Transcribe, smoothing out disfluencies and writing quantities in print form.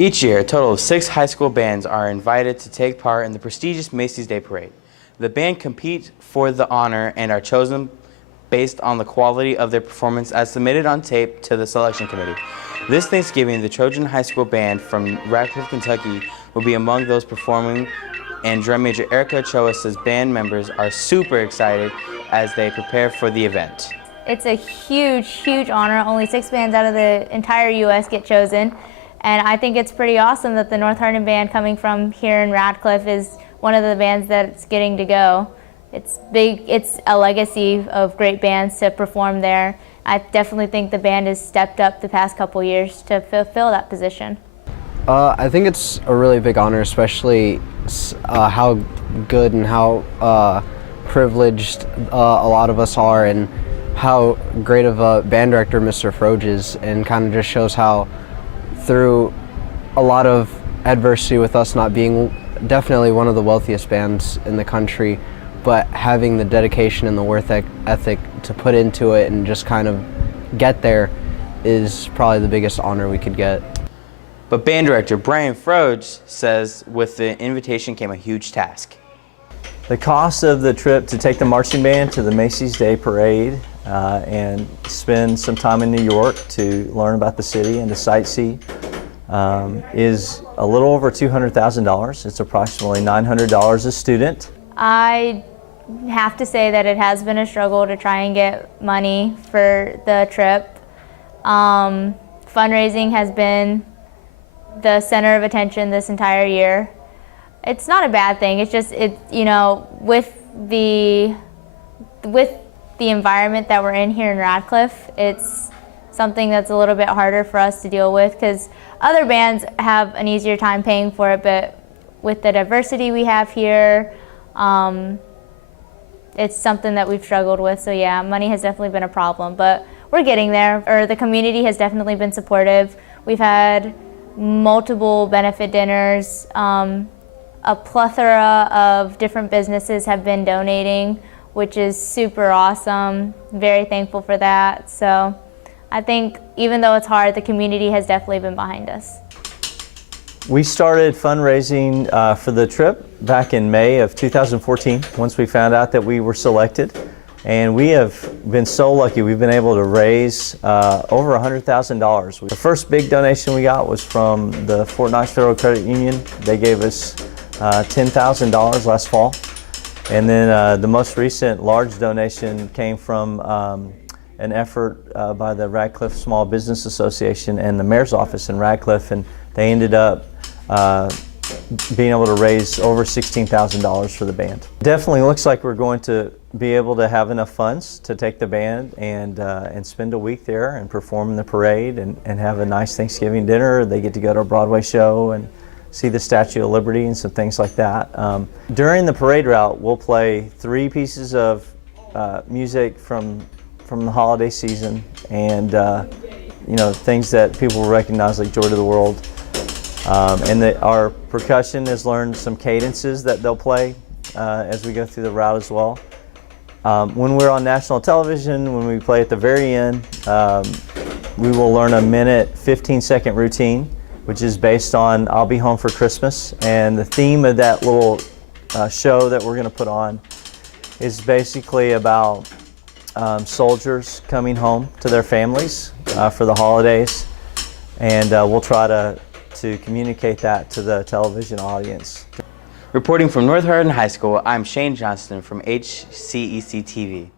Each year, a total of 6 high school bands are invited to take part in the prestigious Macy's Day Parade. The band compete for the honor and are chosen based on the quality of their performance as submitted on tape to the selection committee. This Thanksgiving, the Trojan High School Band from Radcliffe, Kentucky will be among those performing, and drum major Erica Ochoa says band members are super excited as they prepare for the event. It's a huge, huge honor. Only 6 bands out of the entire U.S. get chosen. And I think it's pretty awesome that the North Hardin Band coming from here in Radcliffe is one of the bands that's getting to go. It's big, it's a legacy of great bands to perform there. I definitely think the band has stepped up the past couple years to fulfill that position. I think it's a really big honor, especially how good and how privileged a lot of us are, and how great of a band director Mr. Froge is, and kind of just shows how through a lot of adversity with us not being definitely one of the wealthiest bands in the country, but having the dedication and the work ethic to put into it and just kind of get there is probably the biggest honor we could get. But band director Brian Froge says with the invitation came a huge task. The cost of the trip to take the marching band to the Macy's Day Parade and spend some time in New York to learn about the city and to sightsee is a little over $200,000. It's approximately $900 a student. I have to say that it has been a struggle to try and get money for the trip. Fundraising has been the center of attention this entire year. It's not a bad thing. It's just, you know, with the environment that we're in here in Radcliffe, it's something that's a little bit harder for us to deal with because other bands have an easier time paying for it, but with the diversity we have here, it's something that we've struggled with. So yeah, money has definitely been a problem, but we're getting there. The community has definitely been supportive. We've had multiple benefit dinners. A plethora of different businesses have been donating, which is super awesome. Very thankful for that. So I think even though it's hard, the community has definitely been behind us. We started fundraising for the trip back in May of 2014 once we found out that we were selected. And we have been so lucky. We've been able to raise over $100,000. The first big donation we got was from the Fort Knox Federal Credit Union. They gave us $10,000 last fall. And then the most recent large donation came from an effort by the Radcliffe Small Business Association and the Mayor's Office in Radcliffe, and they ended up being able to raise over $16,000 for the band. Definitely looks like we're going to be able to have enough funds to take the band and spend a week there and perform in the parade and have a nice Thanksgiving dinner. They get to go to a Broadway show and see the Statue of Liberty and some things like that. During the parade route, we'll play 3 pieces of music from the holiday season, and you know, things that people will recognize, like Joy to the World. And our percussion has learned some cadences that they'll play as we go through the route as well. When we're on national television, when we play at the very end, we will learn a 15-second routine, which is based on I'll Be Home for Christmas. And the theme of that little show that we're going to put on is basically about soldiers coming home to their families for the holidays. And we'll try to communicate that to the television audience. Reporting from North Hardin High School, I'm Shane Johnston from HCEC TV.